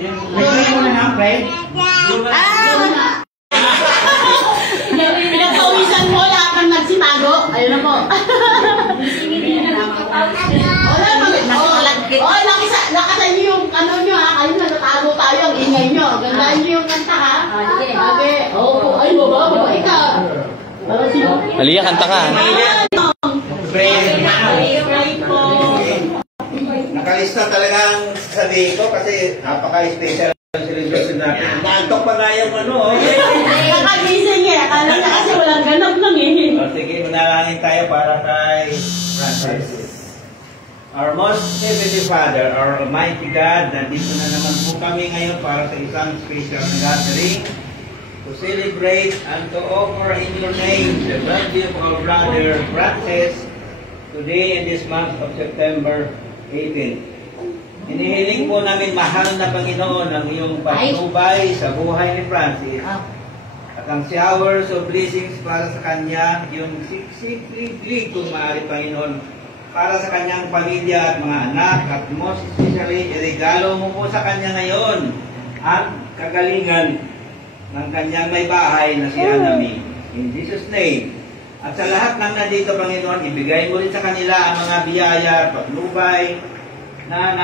Lagyan mo na ng friend. Pinagpawisan mo, lahat ng nagsitago. Ayun na po. Nakasan niyo yung ano nyo ha. Kayo na natago tayo. Ang ingay nyo. Gandaan niyo yung kanta ha. Okay. Oo. Ay, baba ka. Malia, kanta ka. Nakalista talagang sabihin ko kasi napaka-special ang celebration natin. Naantok pa nga yung ano. Nakagising eh. Akala na kasi walang ganap lang eh. Sige, manalangin tayo para kay Francis. Our most heavenly Father, our Almighty God, nandito na naman po kami ngayon para sa isang special gathering to celebrate and to offer in your name the birthday of our brother Francis today in this month of September 18. Inihiling po namin mahal na Panginoon ang iyong patnubay sa buhay ni Francis at ang showers of blessings para sa kanya, yung siklig kung maaari Panginoon, para sa kanyang pamilya at mga anak, at most especially, iregalo mo po sa kanya ngayon at kagalingan ng kanyang may bahay na si Anami. In Jesus' name. At sa lahat ng nandito, Panginoon, ibigay mo rin sa kanila ang mga biyaya at patnubay na